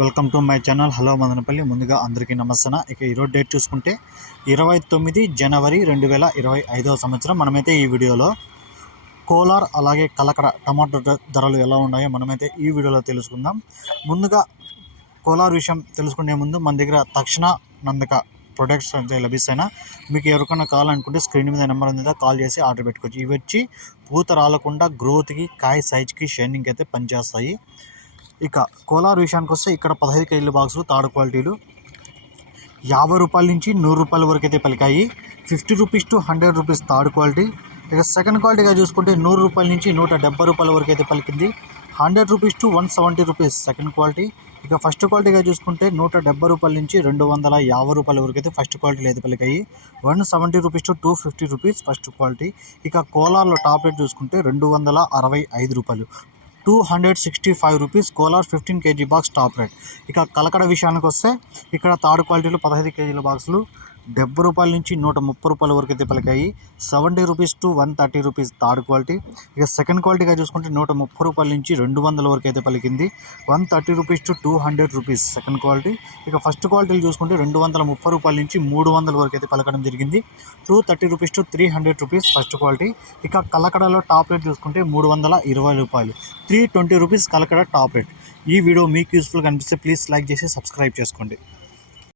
Welcome to my channel. Hello Madanapalle. ముందుగా అందరికీ నమస్తే ఇక ఈరోజు డేట్ చూసుకుంటే ఇరవై తొమ్మిది జనవరి రెండు వేల ఇరవై ఐదవ సంవత్సరం. మనమైతే ఈ వీడియోలో కోలార్ అలాగే కలకడ టమాటో ధరలు ఎలా ఉన్నాయో మనమైతే ఈ వీడియోలో తెలుసుకుందాం. ముందుగా కోలార్ విషయం తెలుసుకునే ముందు మన దగ్గర తక్షణ నందక ప్రొడక్ట్స్ అయితే లభిస్తాయినా. మీకు ఎవరికైనా కావాలనుకుంటే స్క్రీన్ మీద నెంబర్ ఉంది కాల్ చేసి ఆర్డర్ పెట్టుకోవచ్చు. ఇవి వచ్చి పూత రాలకుండా గ్రోత్కి కాయ సైజ్కి షైనింగ్కి అయితే పనిచేస్తాయి. ఇక కోలార్ విషయానికి వస్తే ఇక్కడ పదహైదు కేజీల బాక్సులు థర్డ్ క్వాలిటీలు. యాభై రూపాయల నుంచి నూరు రూపాయల వరకు అయితే పలికాయి. Fifty rupees to hundred rupees third quality. ఇక సెకండ్ క్వాలిటీగా చూసుకుంటే నూరు రూపాయల నుంచి నూట డెబ్బై రూపాయల వరకు అయితే పలికింది. Hundred rupees to one seventy rupees second quality. ఇక ఫస్ట్ క్వాలిటీగా చూసుకుంటే నూట డెబ్బై రూపాయల నుంచి రెండు వందల యాభై రూపాయల వరకు అయితే ఫస్ట్ క్వాలిటీలు అయితే పలికాయి. One seventy rupees to two fifty rupees first quality. ఇక కోలార్లో టాప్ రేట్ చూసుకుంటే రెండు వందల అరవై ఐదు రూపాయలు. Two hundred sixty five rupees Kolar fifteen KG box top rate. ఇక కలకడ విషయానికి వస్తే ఇక్కడ థర్డ్ క్వాలిటీలో పదహైదు కేజీల బాక్సులు డెబ్బై రూపాయల నుంచి నూట ముప్పై రూపాయల వరకు అయితే పలికాయి. Seventy rupees to one thirty rupees third quality. ఇక సెకండ్ క్వాలిటీగా చూసుకుంటే నూట ముప్పై రూపాయల నుంచి రెండు వందల వరకు అయితే పలికింది. One thirty rupees to two hundred rupees second quality. ఇక ఫస్ట్ క్వాలిటీలు చూసుకుంటే రెండు వందల ముప్పై రూపాయల నుంచి మూడు వందల వరకు అయితే పలకడం జరిగింది. Two thirty rupees to three hundred rupees first quality. ఇక కలకడలో టాప్ రేట్ చూసుకుంటే మూడు వందల ఇరవై రూపాయలు. Three twenty rupees Kalakada top rate. ఈ వీడియో మీకు యూస్ఫుల్గా అనిపిస్తే ప్లీజ్ లైక్ చేసి సబ్స్క్రైబ్ చేసుకోండి.